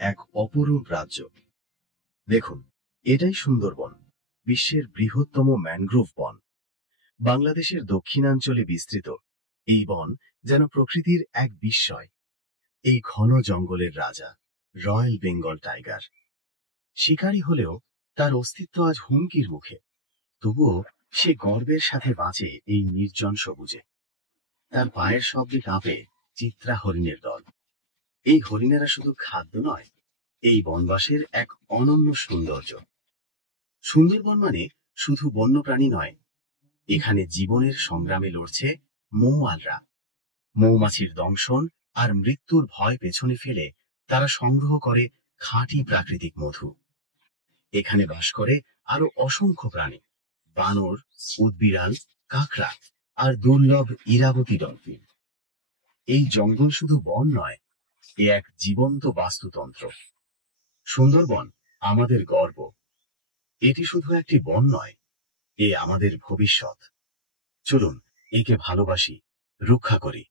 এক অপরূপ রাজ্য। দেখুন, এটাই সুন্দরবন, বিশ্বের বৃহত্তম ম্যানগ্রোভ বন। বাংলাদেশের দক্ষিণাঞ্চলে বিস্তৃত এই বন যেন প্রকৃতির এক বিস্ময়। এই ঘন জঙ্গলের রাজা রয়্যাল বেঙ্গল টাইগার। শিকারী হলেও তার অস্তিত্ব আজ হুমকির মুখে, তবুও সে গর্বের সাথে বাঁচে এই নির্জন সবুজে। তার পায়ের শব্দে কাঁপে চিত্রা হরিণের দল। এই হরিণেরা শুধু খাদ্য নয়, এই বনবাসের এক অনন্য সৌন্দর্য। সুন্দরবন মানে শুধু বন্যপ্রাণী নয়, এখানে জীবনের সংগ্রামে লড়ছে মৌয়ালরা। মৌমাছির দংশন আর মৃত্যুর ভয় পেছনে ফেলে তারা সংগ্রহ করে খাঁটি প্রাকৃতিক মধু। এখানে বাস করে আরো অসংখ্য প্রাণী, বানর, উদবিড়াল, কাঁকড়া আর দুর্লভ ইরাবতী ডলফিন। এই জঙ্গল শুধু বন নয়, এ এক জীবন্ত বাস্তুতন্ত্র। সুন্দরবন আমাদের গর্ব। এটি শুধু একটি বন নয়, এ আমাদের ভবিষ্যৎ। চলুন একে ভালোবাসি, রক্ষা করি।